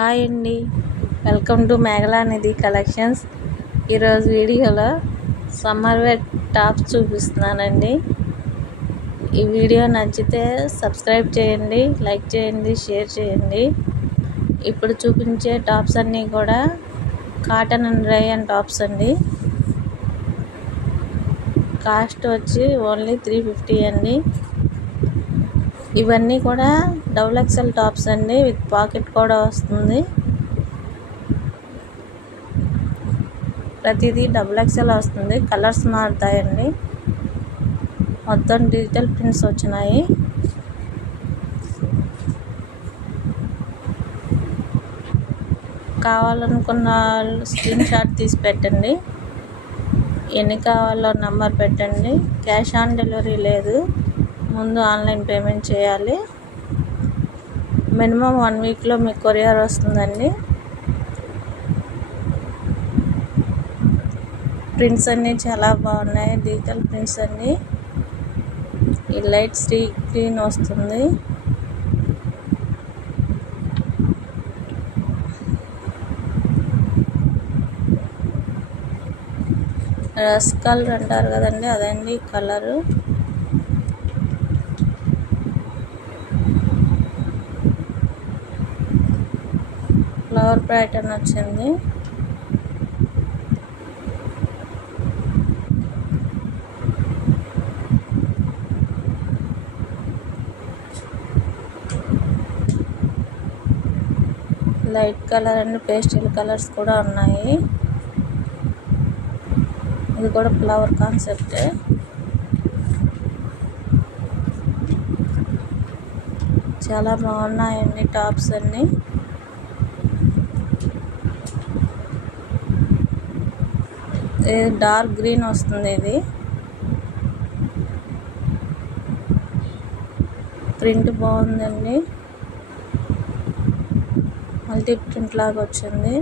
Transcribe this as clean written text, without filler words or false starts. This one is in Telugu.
హాయ్ అండి, వెల్కమ్ టు మేఘలానిధి కలెక్షన్స్. ఈరోజు వీడియోలో సమ్మర్ వేర్ టాప్స్ చూపిస్తున్నానండి. ఈ వీడియో నచ్చితే సబ్స్క్రైబ్ చేయండి, లైక్ చేయండి, షేర్ చేయండి. ఇప్పుడు చూపించే టాప్స్ అన్నీ కూడా కాటన్ అండ్ రేయన్ టాప్స్ అండి. కాస్ట్ వచ్చి ఓన్లీ 350 అండి. ఇవన్నీ కూడా XXL టాప్స్ అండి, విత్ పాకెట్ కూడా వస్తుంది. ప్రతిదీ XXL వస్తుంది. కలర్స్ మారుతాయండి. మొత్తం డిజిటల్ ప్రింట్స్ వచ్చినాయి. కావాలనుకున్న వాళ్ళు స్క్రీన్ షాట్ తీసి పెట్టండి. ఎన్ని కావాలో నంబర్ పెట్టండి. క్యాష్ ఆన్ డెలివరీ లేదు, ముందు ఆన్లైన్ పేమెంట్ చేయాలి. మినిమం 1 వీక్లో మీకు కొరియర్ వస్తుందండి. ప్రింట్స్ అన్నీ చాలా బాగున్నాయి, డిజిటల్ ప్రింట్స్ అన్నీ. ఈ లైట్ సీ గ్రీన్ వస్తుంది. రస్ కలర్ అంటారు కదండి, అదండి కలరు. ఫ్లవర్ ప్యాటర్న్ వచ్చింది. Light colour and pastel colours కూడా ఉన్నాయి. ఇది కూడా ఫ్లవర్ కాన్సెప్ట్. చాలా బాగున్నాయండి టాప్స్ అన్నీ. ఇది డార్క్ గ్రీన్ వస్తుంది. ఇది ప్రింట్ బాగుందండి, మల్టీ ప్రింట్ లాగా వచ్చింది.